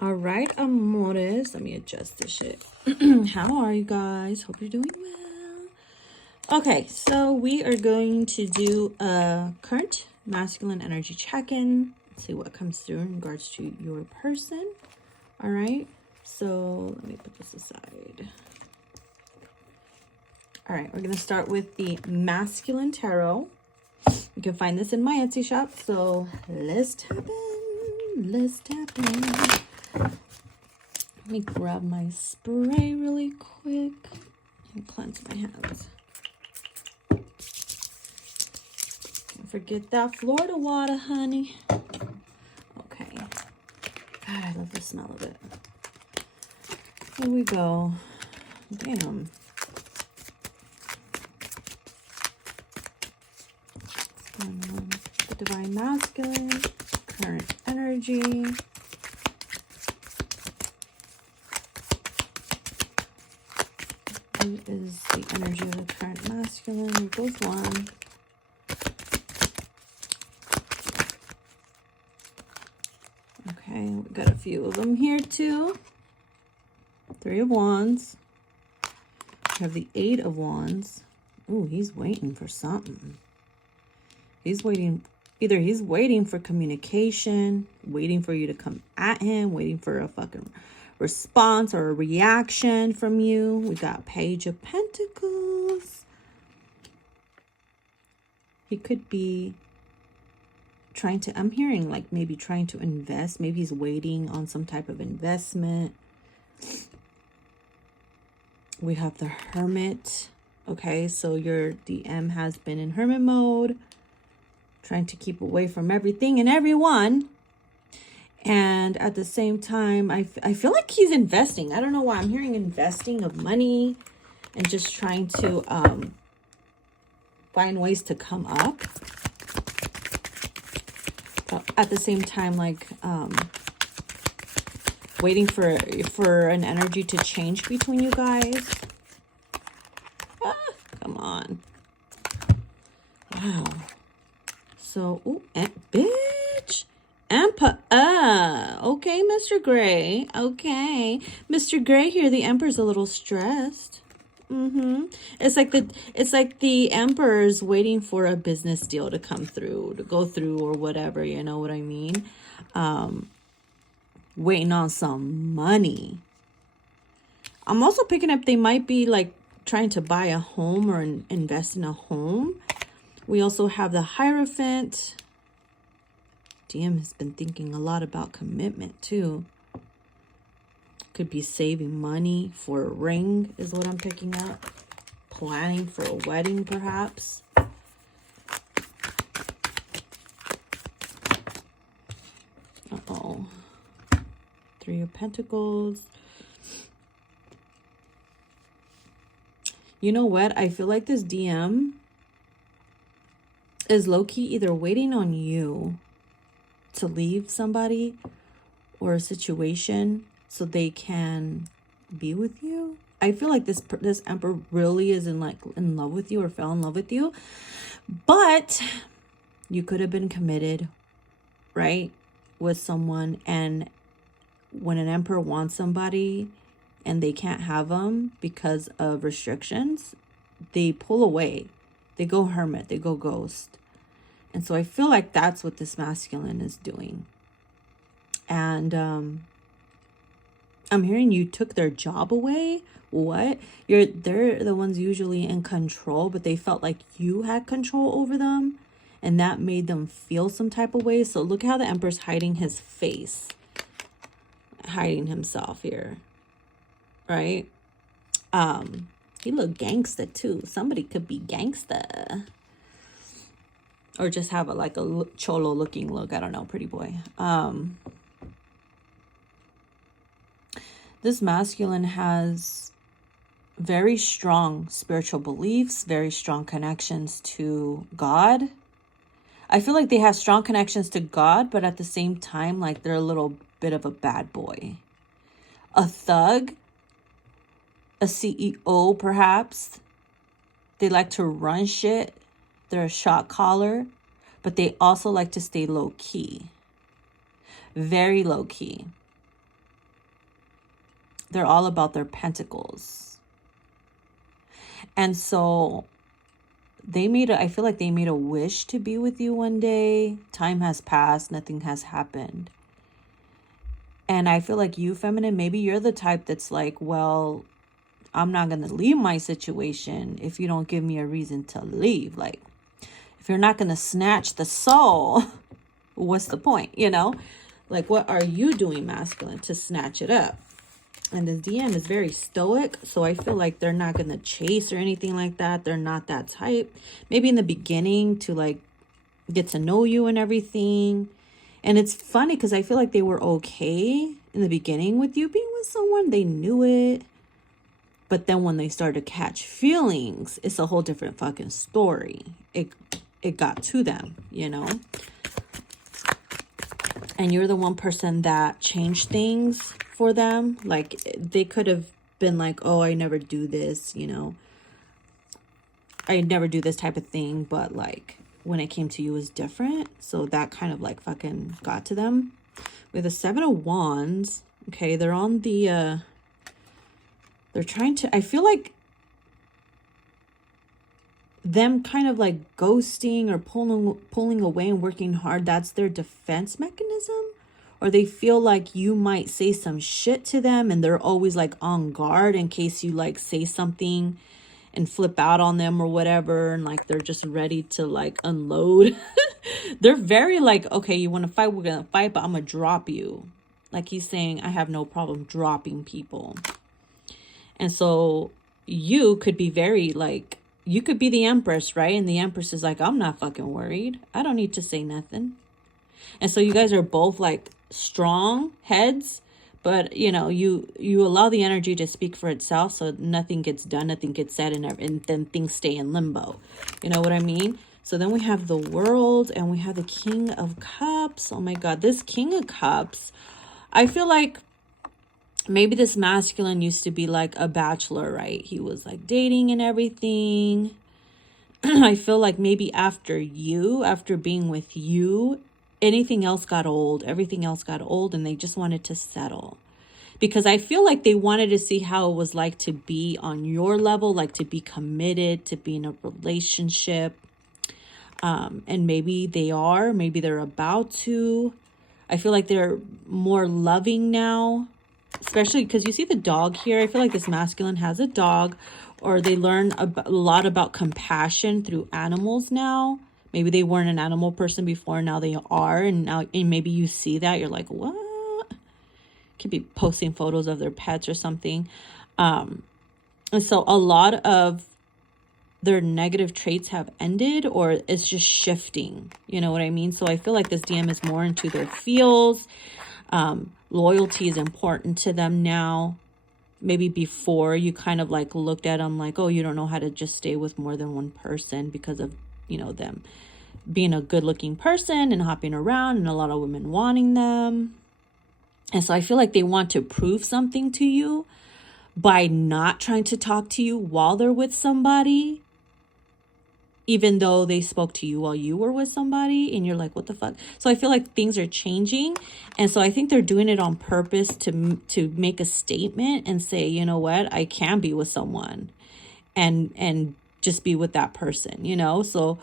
All right, amores. Let me adjust this shit. How are you guys? Hope you're doing well. Okay, so we are going to do a current masculine energy check-in. See what comes through in regards to your person. All right, so let me put this aside. All right, we're going to start with the masculine tarot. You can find this in my Etsy shop, so let's tap in. Let's tap in. Let me grab my spray really quick and cleanse my hands. Don't forget that Florida water, honey. Okay. God, I love the smell of it. Here we go. Damn. The Divine Masculine, current energy. What is the energy of the current masculine? We both one. Okay, we got a few of them here too. 3 of Wands. We have the 8 of Wands. Ooh, he's waiting for something. He's waiting. Either he's waiting for communication, waiting for you to come at him, waiting for a fucking response or a reaction from you. We got Page of Pentacles. He could be trying to, I'm hearing like maybe trying to invest. Maybe he's waiting on some type of investment. We have the Hermit. Okay, so your DM has been in hermit mode, trying to keep away from everything and everyone. And at the same time, I feel like he's investing. I don't know why I'm hearing investing of money and just trying to find ways to come up. But at the same time, like waiting for an energy to change between you guys. Come on. Wow. So, ooh, bitch. Emperor. Okay, Mr. Gray. Okay. Mr. Gray here, the Emperor's a little stressed. It's like the Emperor's waiting for a business deal to come through, to go through or whatever, you know what I mean? Waiting on some money. I'm also picking up they might be like trying to buy a home or invest in a home. We also have the Hierophant. DM has been thinking a lot about commitment too. Could be saving money for a ring is what I'm picking up. Planning for a wedding perhaps. Uh-oh. 3 of Pentacles. You know what? I feel like this DM is low-key either waiting on you to leave somebody or a situation so they can be with you. I feel like this Emperor really is in love with you or fell in love with you, but you could have been committed, right, with someone, and when an Emperor wants somebody and they can't have them because of restrictions, they pull away. They go hermit. They go ghost. And so I feel like that's what this masculine is doing. And I'm hearing you took their job away. What? They're the ones usually in control, but they felt like you had control over them. And that made them feel some type of way. So look how the Emperor's hiding his face. Hiding himself here. Right? He looked gangsta too. Somebody could be gangsta. Or just have a cholo looking look. I don't know, pretty boy. This masculine has very strong spiritual beliefs, very strong connections to God. I feel like they have strong connections to God, but at the same time, like they're a little bit of a bad boy. A thug, a CEO perhaps. They like to run shit. They're a shot caller, but they also like to stay low key. Very low key. They're all about their pentacles. And so I feel like they made a wish to be with you one day. Time has passed, nothing has happened. And I feel like you, feminine, maybe you're the type that's like, well, I'm not going to leave my situation if you don't give me a reason to leave. Like, if you're not going to snatch the soul, what's the point, you know? Like, what are you doing, masculine, to snatch it up? And the DM is very stoic, so I feel like they're not going to chase or anything like that. They're not that type. Maybe in the beginning to, like, get to know you and everything. And it's funny because I feel like they were okay in the beginning with you being with someone. They knew it. But then when they started to catch feelings, it's a whole different fucking story. It got to them, you know? And you're the one person that changed things for them. Like, they could have been like, oh, I never do this, you know? I never do this type of thing. But, like, when it came to you, it was different. So that kind of, like, fucking got to them. With the 7 of Wands, okay, they're on the... they're trying to... I feel like them kind of like ghosting or pulling away and working hard, that's their defense mechanism. Or they feel like you might say some shit to them and they're always like on guard in case you like say something and flip out on them or whatever. And like they're just ready to like unload. They're very like, okay, you want to fight, we're going to fight, but I'm going to drop you. Like he's saying, I have no problem dropping people. And so you could be very like, you could be the Empress, right? And the Empress is like, I'm not fucking worried. I don't need to say nothing. And so you guys are both like strong heads, but you know, you allow the energy to speak for itself. So nothing gets done, nothing gets said, and then things stay in limbo. You know what I mean? So then we have the World and we have the King of Cups. Oh my God, this King of Cups, I feel like maybe this masculine used to be like a bachelor, right? He was like dating and everything. I feel like maybe after being with you, anything else got old. Everything else got old and they just wanted to settle. Because I feel like they wanted to see how it was like to be on your level, like to be committed, to be in a relationship. And maybe they're about to. I feel like they're more loving now. Especially because you see the dog here. I feel like this masculine has a dog, or they learn a lot about compassion through animals now. Maybe they weren't an animal person before, now they are. And maybe you see that. You're like, what? Could be posting photos of their pets or something. And so a lot of their negative traits have ended, or it's just shifting. You know what I mean? So I feel like this DM is more into their feels. Loyalty is important to them now. Maybe before you kind of like looked at them like, oh, you don't know how to just stay with more than one person because of, you know, them being a good looking person and hopping around and a lot of women wanting them. And so I feel like they want to prove something to you by not trying to talk to you while they're with somebody, even though they spoke to you while you were with somebody, and you're like, what the fuck? So I feel like things are changing. And so I think they're doing it on purpose to make a statement and say, you know what, I can be with someone and just be with that person, you know? So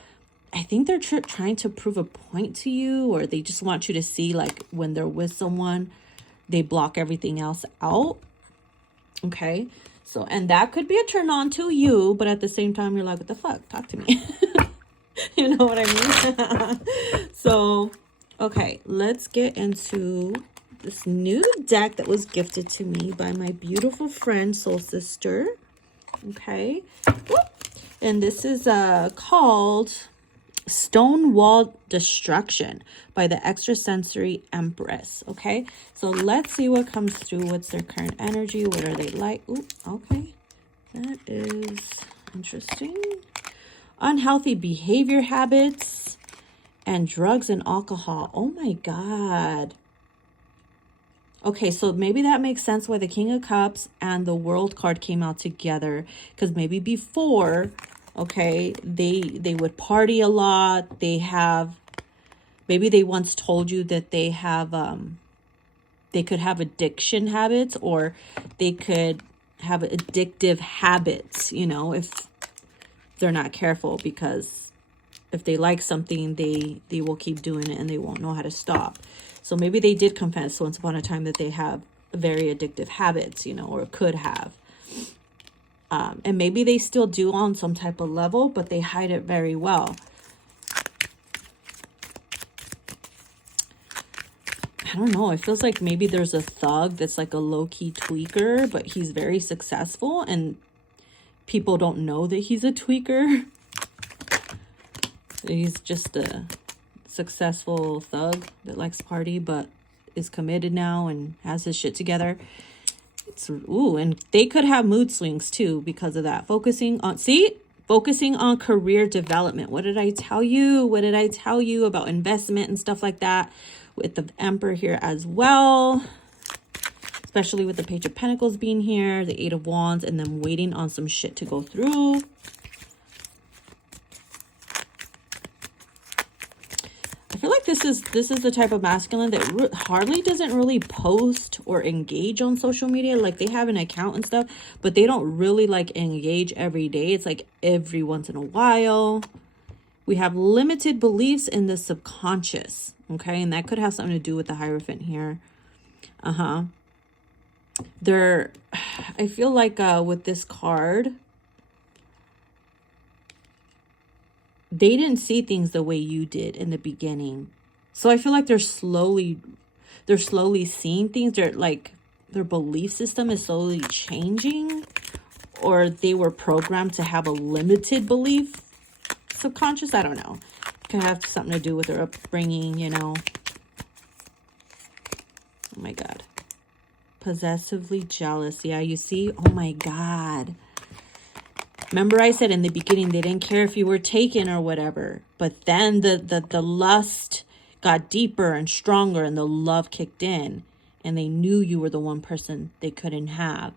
I think they're trying to prove a point to you, or they just want you to see like when they're with someone, they block everything else out. Okay. So, and that could be a turn on to you, but at the same time, you're like, what the fuck? Talk to me. You know what I mean? So, okay, let's get into this new deck that was gifted to me by my beautiful friend, Soul Sister. Okay. And this is called Stonewall Destruction by the Extrasensory Empress. Okay, so let's see what comes through. What's their current energy? What are they like? Ooh, okay, that is interesting. Unhealthy behavior habits and drugs and alcohol. Oh my God. Okay, so maybe that makes sense why the King of Cups and the World card came out together, because maybe before, okay, they would party a lot. Maybe they once told you that they have They could have addiction habits, or they could have addictive habits, you know, if they're not careful, because if they like something, they will keep doing it and they won't know how to stop. So maybe they did confess once upon a time that they have very addictive habits, you know, or could have. And maybe they still do on some type of level, but they hide it very well. I don't know. It feels like maybe there's a thug that's like a low-key tweaker, but he's very successful and people don't know that he's a tweaker. He's just a successful thug that likes to party, but is committed now and has his shit together. Ooh, and they could have mood swings too because of that. Focusing on career development. What did I tell you? What did I tell you about investment and stuff like that? With the Emperor here as well, especially with the Page of Pentacles being here, the Eight of Wands, and then waiting on some shit to go through. I feel like this is the type of masculine that hardly doesn't really post or engage on social media. Like, they have an account and stuff, but they don't really like engage every day. It's like every once in a while. We have limited beliefs in the subconscious. Okay, and that could have something to do with the Hierophant here. I feel like with this card, they didn't see things the way you did in the beginning. So I feel like they're slowly seeing things. They're like, their belief system is slowly changing, or they were programmed to have a limited belief subconscious. I don't know. Could have something to do with their upbringing, you know. Oh my God. Possessively jealous. Yeah, you see? Oh my God. Remember I said in the beginning, they didn't care if you were taken or whatever. But then the lust got deeper and stronger and the love kicked in. And they knew you were the one person they couldn't have.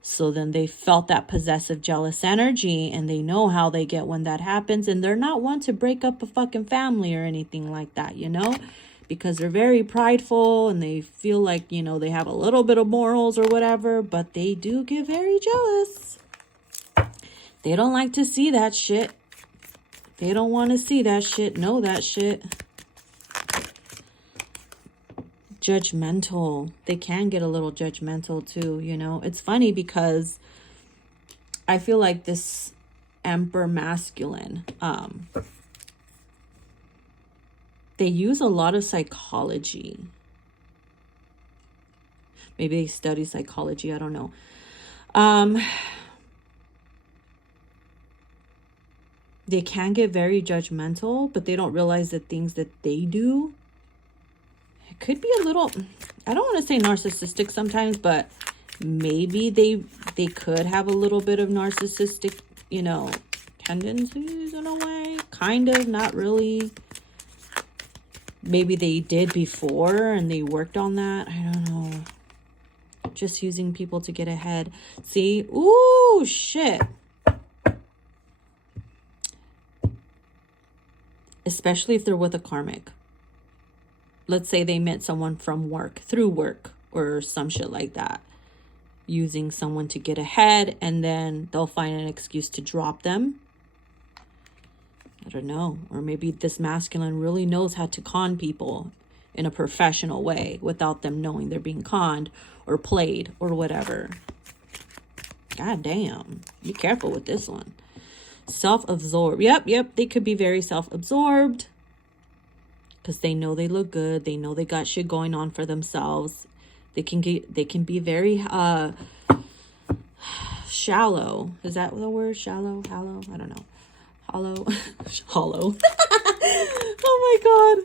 So then they felt that possessive, jealous energy, and they know how they get when that happens. And they're not one to break up a fucking family or anything like that, you know, because they're very prideful and they feel like, you know, they have a little bit of morals or whatever, but they do get very jealous. They don't like to see that shit. They don't want to see that shit, know that shit. Judgmental. They can get a little judgmental too, you know. It's funny because I feel like this Emperor masculine, they use a lot of psychology. Maybe they study psychology, I don't know. They can get very judgmental, but they don't realize the things that they do. It could be a little, I don't want to say narcissistic sometimes, but maybe they could have a little bit of narcissistic, you know, tendencies in a way. Kind of, not really. Maybe they did before and they worked on that. I don't know. Just using people to get ahead. See? Ooh, shit. Especially if they're with a karmic. Let's say they met someone from work, through work, or some shit like that. Using someone to get ahead, and then they'll find an excuse to drop them. I don't know. Or maybe this masculine really knows how to con people in a professional way without them knowing they're being conned or played or whatever. God damn. Be careful with this one. Self-absorbed. Yep. They could be very self-absorbed because they know they look good. They know they got shit going on for themselves. They can be very shallow. Is that the word? Shallow? Hollow? I don't know. Hollow. Hollow. Oh my God.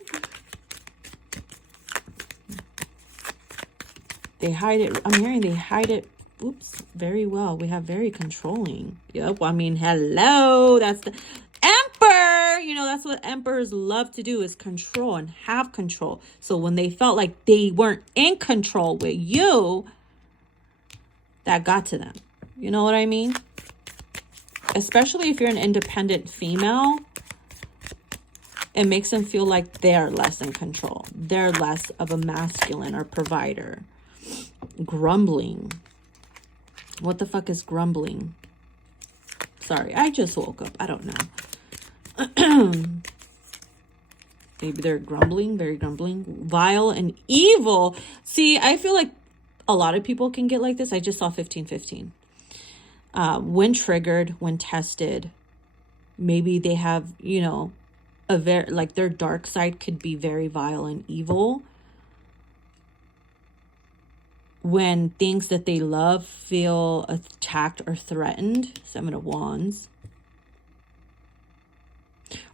They hide it. I'm hearing they hide it. Oops. Very well. We have very controlling. Yep. I mean, hello. That's the Emperor. You know, that's what emperors love to do, is control and have control. So when they felt like they weren't in control with you, that got to them. You know what I mean? Especially if you're an independent female. It makes them feel like they're less in control. They're less of a masculine or provider. Grumbling. What the fuck is grumbling? Sorry, I just woke up. I don't know. Maybe they're grumbling, very grumbling. Vile and evil. See, I feel like a lot of people can get like this. I just saw 1515. When triggered, when tested, maybe they have, you know, a very, like, their dark side could be very vile and evil. When things that they love feel attacked or threatened. 7 of Wands.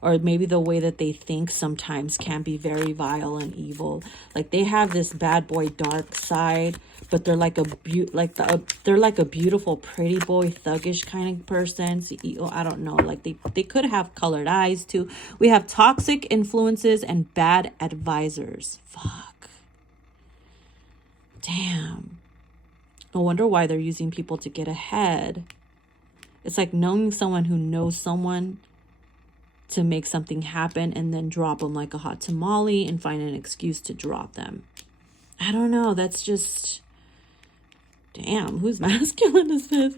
Or maybe the way that they think sometimes can be very vile and evil. Like they have this bad boy dark side, but they're like they're like a beautiful pretty boy thuggish kind of person. CEO, I don't know, like they could have colored eyes too. We have toxic influences and bad advisors. Fuck. Damn. No wonder why they're using people to get ahead. It's like knowing someone who knows someone to make something happen and then drop them like a hot tamale and find an excuse to drop them. I don't know. That's just... Damn, whose masculine is this?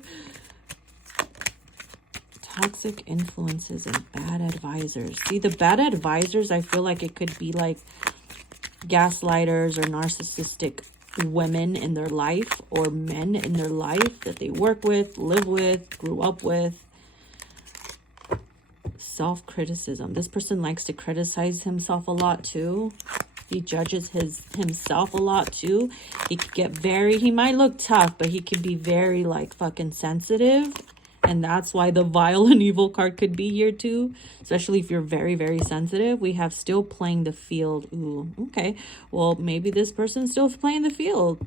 Toxic influences and bad advisors. See, the bad advisors, I feel like it could be like gaslighters or narcissistic women in their life or men in their life that they work with, live with, grew up with. Self-criticism. This person likes to criticize himself a lot too. He judges himself a lot too. He could get very, he might look tough, but he could be very like fucking sensitive. And that's why the vile and evil card could be here too. Especially if you're very, very sensitive. We have still playing the field. Ooh, okay. Well, maybe this person's still playing the field.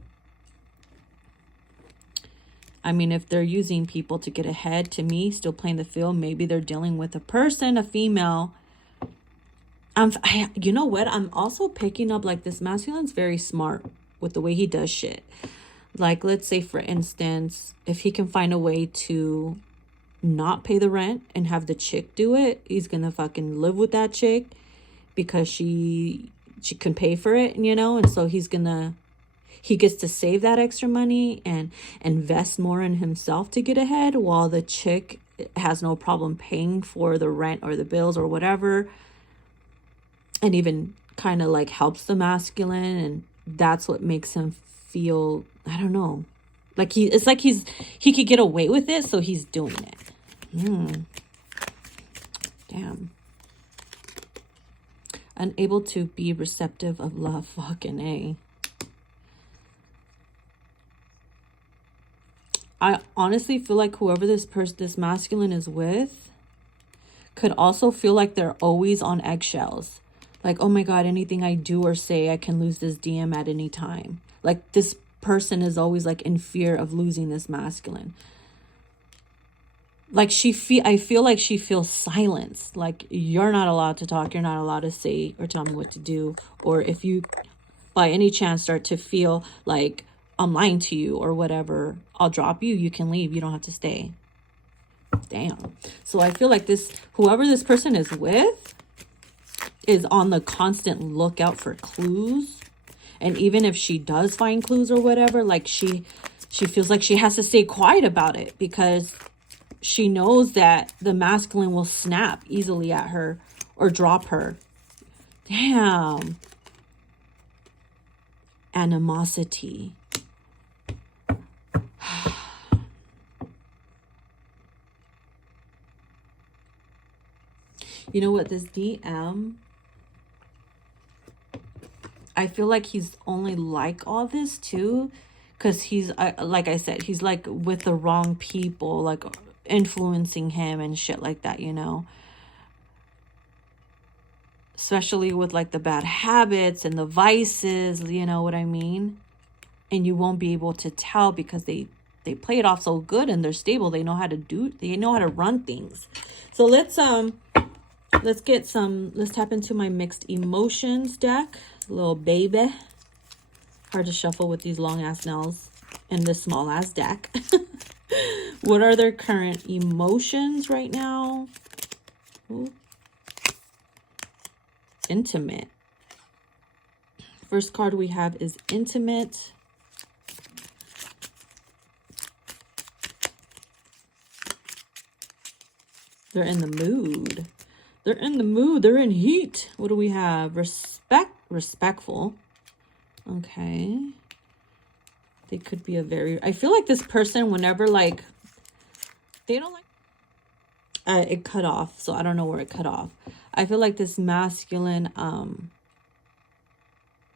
I mean, if they're using people to get ahead, to me, still playing the field, maybe they're dealing with a person, a female. You know what? I'm also picking up like this masculine's very smart with the way he does shit. Like, let's say, for instance, if he can find a way to not pay the rent and have the chick do it, he's going to fucking live with that chick because she can pay for it, you know? And so he gets to save that extra money and invest more in himself to get ahead, while the chick has no problem paying for the rent or the bills or whatever, and even kind of like helps the masculine. And that's what makes him feel, I don't know, like he could get away with it, so he's doing it. Damn. Unable to be receptive of love. Fucking A. I honestly feel like whoever this masculine is with could also feel like they're always on eggshells. Like, oh my God, anything I do or say, I can lose this DM at any time. Like this person is always like in fear of losing this masculine. Like I feel like she feels silenced. Like you're not allowed to talk. You're not allowed to say or tell me what to do. Or if you by any chance start to feel like I'm lying to you or whatever, I'll drop you. You can leave. You don't have to stay. Damn. So I feel like whoever this person is with is on the constant lookout for clues. And even if she does find clues or whatever, like she feels like she has to stay quiet about it because she knows that the masculine will snap easily at her or drop her. Damn. Animosity. You know what? This DM, I feel like he's only like all this too, because he's, like I said, he's like with the wrong people, like influencing him and shit like that, you know? Especially with like the bad habits and the vices, you know what I mean? And you won't be able to tell because they play it off so good and they're stable. They know how to run things. So let's tap into my mixed emotions deck. Little baby. Hard to shuffle with these long ass nails and this small ass deck. What are their current emotions right now? Ooh. intimate. First card we have is intimate. They're in the mood. They're in the mood. They're in heat. What do we have? Respectful. Okay. They could be a very... I feel like this person, whenever, like... They don't like... it cut off, so I don't know where it cut off. I feel like this masculine...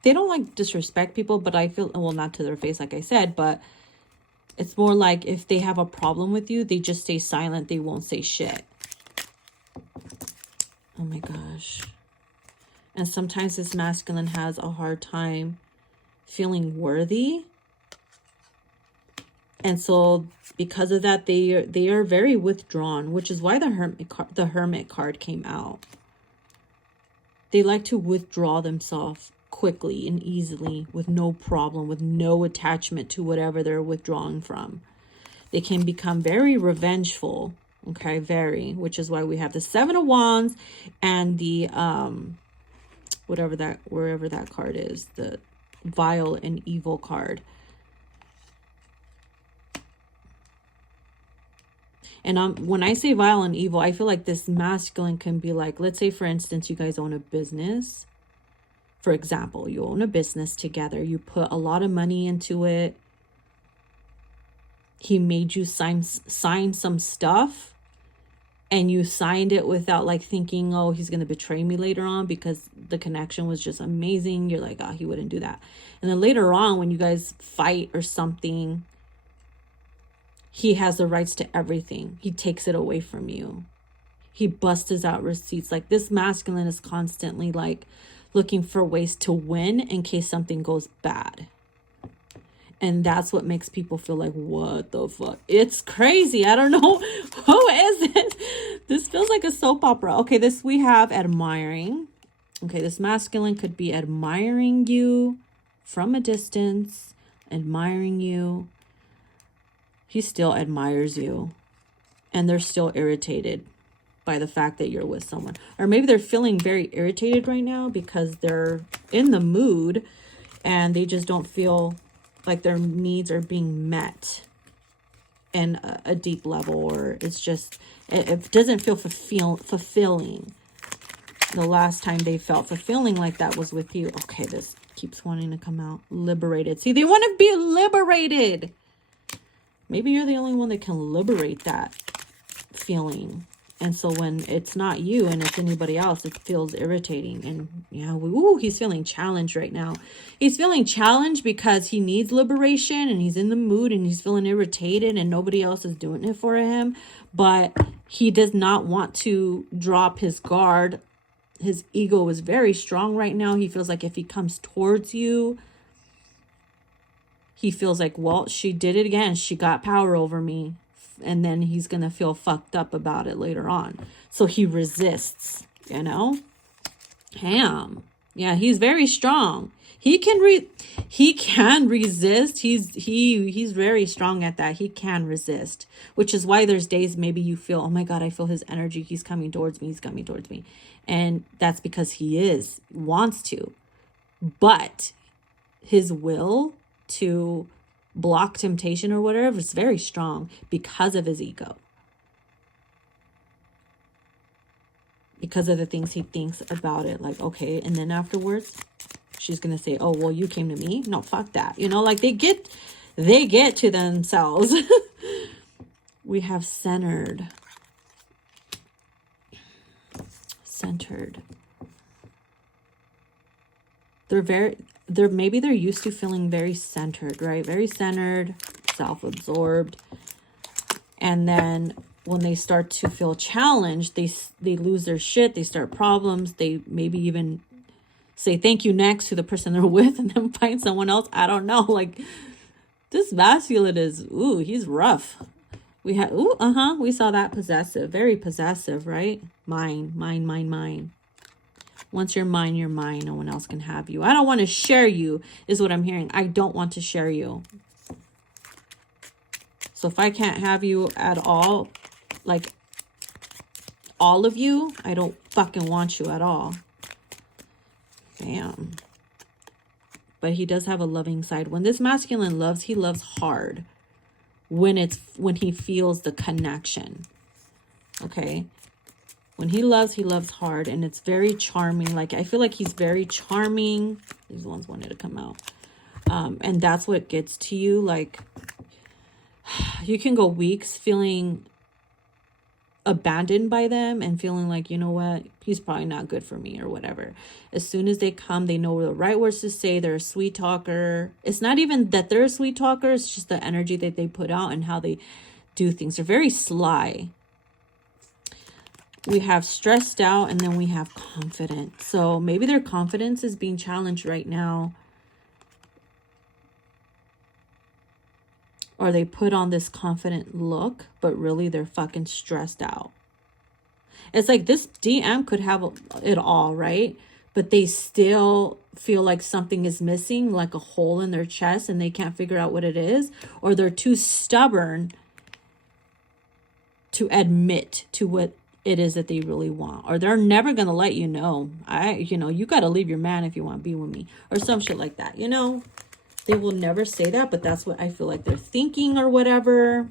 They don't like disrespect people, but I feel... Well, not to their face, like I said, but... It's more like if they have a problem with you, they just stay silent. They won't say shit. Oh my gosh. And sometimes this masculine has a hard time feeling worthy. And so because of that, they are very withdrawn, which is why the Hermit card came out. They like to withdraw themselves quickly and easily with no problem, with no attachment to whatever they're withdrawing from. They can become very revengeful. Okay, very, which is why we have the Seven of Wands and the wherever that card is, the vile and evil card. And when I say vile and evil, I feel like this masculine can be like, let's say for instance, you guys own a business. For example, you own a business together. You put a lot of money into it. He made you sign some stuff. And you signed it without like thinking, oh, he's going to betray me later on because the connection was just amazing. You're like, oh, he wouldn't do that. And then later on, when you guys fight or something, he has the rights to everything. He takes it away from you. He busts out receipts. Like this masculine is constantly like looking for ways to win in case something goes bad. And that's what makes people feel like, what the fuck? It's crazy. I don't know. Who is it? This feels like a soap opera. Okay, this we have admiring. Okay, this masculine could be admiring you from a distance, admiring you. He still admires you. And they're still irritated by the fact that you're with someone. Or maybe they're feeling very irritated right now because they're in the mood and they just don't feel like their needs are being met in a deep level, or it's just, it doesn't feel fulfilling. The last time they felt fulfilling like that was with you. Okay, this keeps wanting to come out. Liberated. See, they want to be liberated. Maybe you're the only one that can liberate that feeling. And so when it's not you and it's anybody else, it feels irritating. And yeah, he's feeling challenged right now. He's feeling challenged because he needs liberation and he's in the mood and he's feeling irritated and nobody else is doing it for him. But he does not want to drop his guard. His ego is very strong right now. He feels like if he comes towards you, he feels like, well, she did it again. She got power over me. And then he's going to feel fucked up about it later on. So he resists, you know? Damn. Yeah, he's very strong. He can resist. He's very strong at that. He can resist, which is why there's days maybe you feel, oh my God, I feel his energy. He's coming towards me. He's coming towards me. And that's because he wants to. But his will to block temptation or whatever is very strong because of his ego. Because of the things he thinks about it. Like, okay, and then afterwards, she's going to say, oh, well, you came to me? No, fuck that. You know, like they get to themselves. We have centered. Maybe they're used to feeling very centered, right? Very centered, self-absorbed. And then when they start to feel challenged, they lose their shit. They start problems. They maybe even say thank you next to the person they're with and then find someone else. I don't know. Like this masculine is, ooh, he's rough. We had, we saw that possessive, very possessive, right? Mine. Once you're mine, no one else can have you. I don't want to share you is what I'm hearing. I don't want to share you. So if I can't have you at all, like all of you, I don't fucking want you at all. Damn. But he does have a loving side. When this masculine loves, he loves hard. When he feels the connection. Okay. When he loves hard, and it's very charming. Like, I feel like he's very charming. These ones wanted to come out. And that's what gets to you. Like, you can go weeks feeling abandoned by them and feeling like, you know what, he's probably not good for me or whatever. As soon as they come, they know the right words to say. They're a sweet talker. It's not even that they're a sweet talker. It's just the energy that they put out and how they do things. They're very sly. We have stressed out, and then we have confident. So maybe their confidence is being challenged right now. Or they put on this confident look, but really they're fucking stressed out. It's like this DM could have it all, right? But they still feel like something is missing, like a hole in their chest, and they can't figure out what it is. Or they're too stubborn to admit to what it is that they really want. Or they're never going to let you know. You got to leave your man if you want to be with me. Or some shit like that, you know? They will never say that, but that's what I feel like they're thinking or whatever.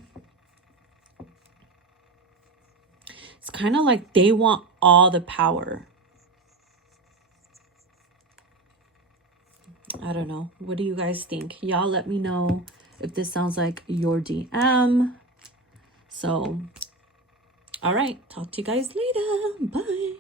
It's kind of like they want all the power. I don't know. What do you guys think? Y'all let me know if this sounds like your DM. So, all right. Talk to you guys later. Bye.